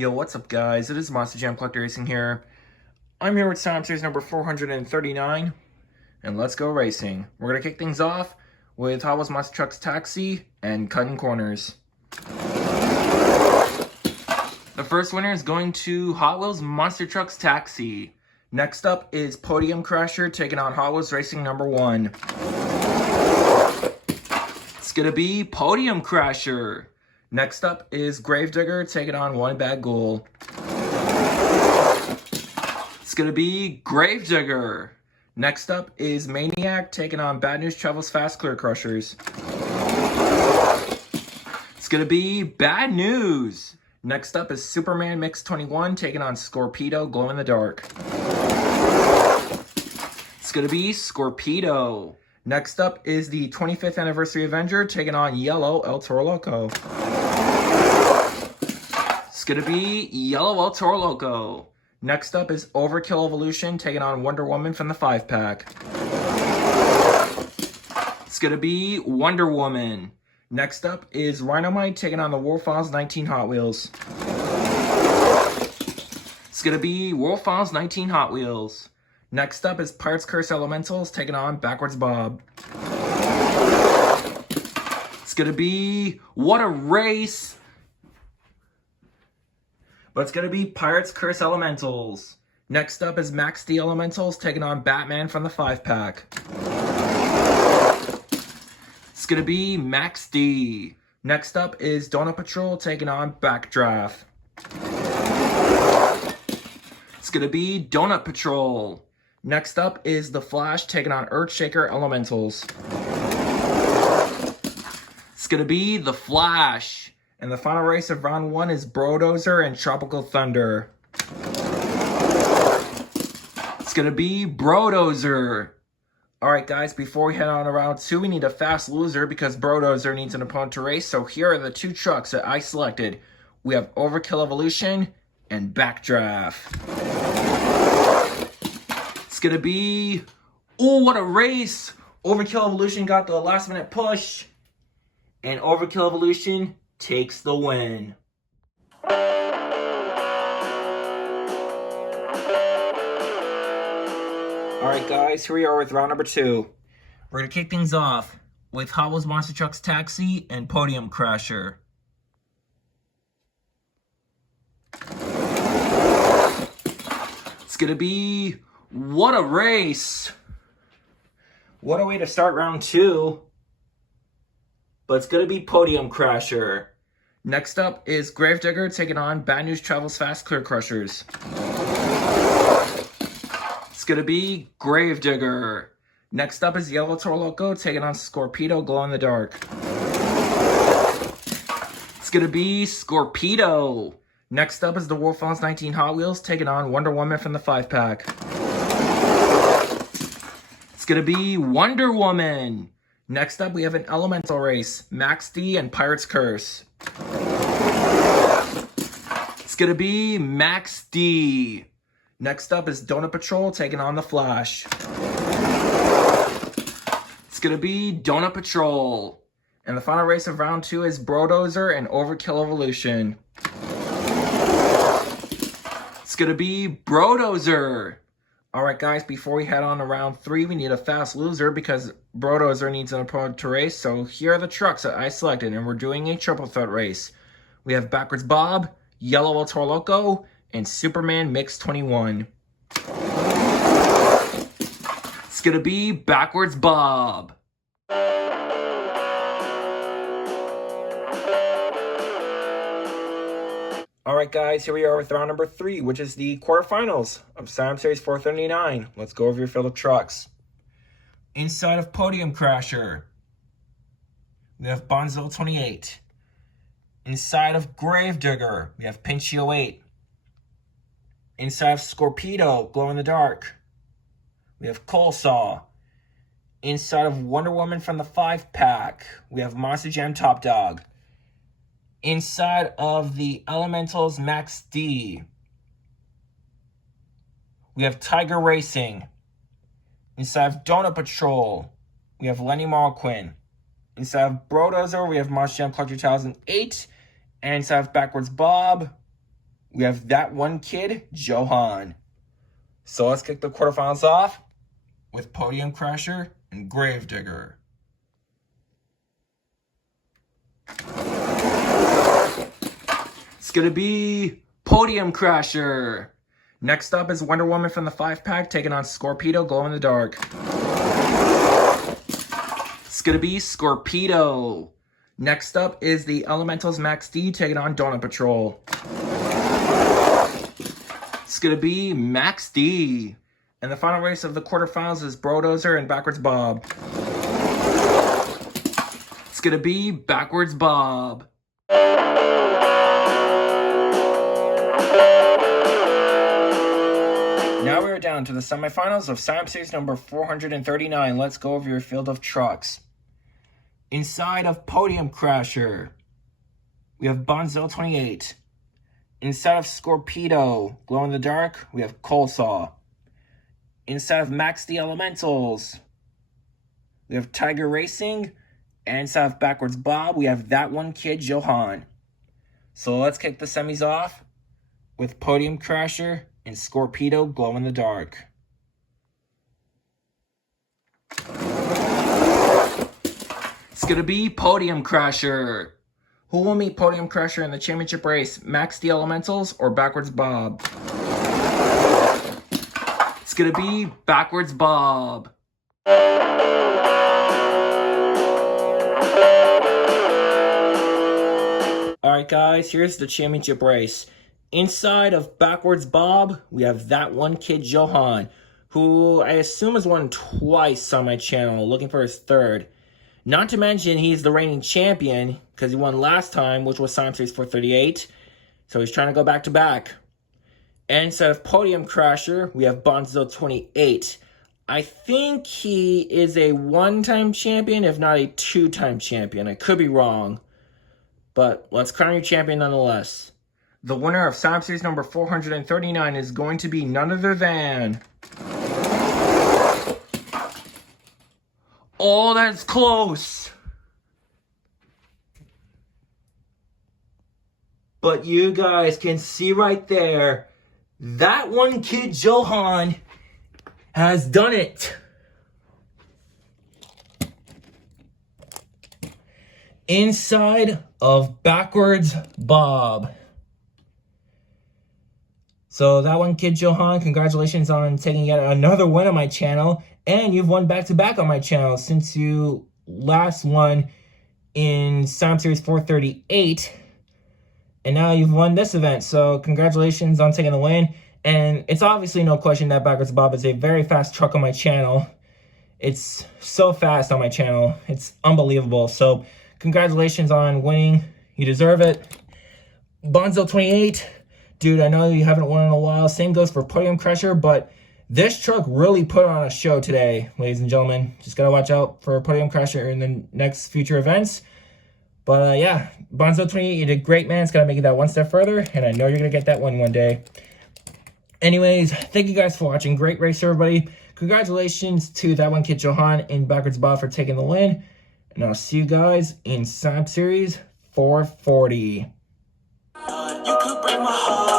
Yo, what's up, guys? It is Monster Jam Collector Racing here. I'm here with Time Series number 439, and let's go racing. We're going to kick things off with Hot Wheels Monster Trucks Taxi and Cutting Corners. The first winner is going to Hot Wheels Monster Trucks Taxi. Next up is Podium Crasher taking on Hot Wheels Racing number 1. It's going to be Podium Crasher. Next up is Gravedigger taking on One Bad Ghoul. It's going to be Gravedigger. Next up is Maniac taking on Bad News Travels Fast Clear Crushers. It's going to be Bad News. Next up is Superman Mix 21 taking on Scorpedo Glow in the Dark. It's going to be Scorpedo. Next up is the 25th Anniversary Avenger taking on Yellow El Toro Loco. It's going to be Yellow El Toro Loco. Next up is Overkill Evolution taking on Wonder Woman from the 5-pack. It's going to be Wonder Woman. Next up is Rhinomite taking on the World Files 19 Hot Wheels. It's going to be World Files 19 Hot Wheels. Next up is Pirates Curse Elementals taking on Backwards Bob. It's going to be What a Race. But it's going to be Pirates Curse Elementals. Next up is Max D Elementals taking on Batman from the 5-pack. It's going to be Max D. Next up is Donut Patrol taking on Backdraft. It's going to be Donut Patrol. Next up is The Flash taking on Earthshaker Elementals. It's going to be The Flash. And the final race of round 1 is Brodozer and Tropical Thunder. It's going to be Brodozer. Alright guys, before we head on to round 2, we need a fast loser because Brodozer needs an opponent to race. So here are the 2 trucks that I selected. We have Overkill Evolution and Backdraft. It's going to be... Oh, what a race! Overkill Evolution got the last minute push. And Overkill Evolution takes the win. Alright guys, here we are with round number 2. We're going to kick things off with Hot Wheels Monster Trucks Taxi and Podium Crasher. It's going to be What a Race. What a way to start round 2. But it's going to be Podium Crasher. Next up is Gravedigger taking on Bad News Travels Fast Clear Crushers. It's going to be Gravedigger. Next up is Yellow Toro Loco taking on Scorpedo Glow in the Dark. It's going to be Scorpedo. Next up is the World Files 19 Hot Wheels taking on Wonder Woman from the 5-pack. It's going to be Wonder Woman. Next up, we have an Elemental race, Max D and Pirates Curse. It's going to be Max D. Next up is Donut Patrol taking on the Flash. It's going to be Donut Patrol. And the final race of round 2 is Brodozer and Overkill Evolution. It's going to be Brodozer. Alright guys, before we head on to round 3, we need a fast loser because Brodozer needs an opponent to race. So here are the trucks that I selected, and we're doing a triple threat race. We have Backwards Bob, Yellow El Toro Loco, and Superman Mix 21. It's going to be Backwards Bob. Alright guys, here we are with round number 3, which is the quarterfinals of Time Series 439. Let's go over your field of trucks. Inside of Podium Crasher, we have Bonzilla 28. Inside of Gravedigger, we have Pinchio 8. Inside of Scorpedo, Glow in the Dark, we have Colesaw. Inside of Wonder Woman from the 5-pack, we have Monster Jam Top Dog. Inside of the Elementals Max D, we have Tiger Racing. Inside of Donut Patrol, we have Lenny Marquin. Inside of Brodozer, we have Monster Jam Collector 2008. And inside of Backwards Bob, we have that one kid, Johan. So let's kick the quarterfinals off with Podium Crasher and Gravedigger. It's going to be Podium Crasher. Next up is Wonder Woman from the 5-pack taking on Scorpedo, Glow in the Dark. It's going to be Scorpedo. Next up is the Elementals Max D taking on Donut Patrol. It's going to be Max D. And the final race of the quarterfinals is Brodozer and Backwards Bob. It's going to be Backwards Bob. Now we're down to the semifinals of Slam Series number 439. Let's go over your field of trucks. Inside of Podium Crasher, we have Bonzo 28. Inside of Scorpedo, Glow in the Dark, we have Colesaw. Inside of Max D Elementals, we have Tiger Racing. And inside of Backwards Bob, we have that one kid, Johan. So let's kick the semis off with Podium Crasher and Scorpedo, Glow in the Dark. It's going to be Podium Crasher. Who will meet Podium Crasher in the championship race? Max D Elementals or Backwards Bob? It's going to be Backwards Bob. Alright guys, here's the championship race. Inside of Backwards Bob, we have that one kid, Johan, who I assume has won twice on my channel, looking for his third. Not to mention, he's the reigning champion, because he won last time, which was Slam Series 438. So he's trying to go back to back. And instead of Podium Crasher, we have Bonzo 28. I think he is a one-time champion, if not a two-time champion. I could be wrong. But let's crown your champion nonetheless. The winner of Slam Series number 439 is going to be none other than... Oh, that's close! But you guys can see right there, that one kid, Johan, has done it. Inside of Backwards Bob. So that one kid, Johan, congratulations on taking yet another win on my channel. And you've won back-to-back on my channel since you last won in Slam Series 438. And now you've won this event. So congratulations on taking the win. And it's obviously no question that Backwards Bob is a very fast truck on my channel. It's so fast on my channel. It's unbelievable. So congratulations on winning. You deserve it. Bonzo 28. Dude, I know you haven't won in a while. Same goes for Podium Crasher, but this truck really put on a show today, ladies and gentlemen. Just got to watch out for Podium Crasher in the next future events. But yeah, Bonzo 28, you did great, man. It's got to make it that one step further, and I know you're going to get that one day. Anyways, thank you guys for watching. Great race, everybody. Congratulations to that one kid, Johan, and Backwards Bob for taking the win. And I'll see you guys in Slam Series 440. You could break my heart.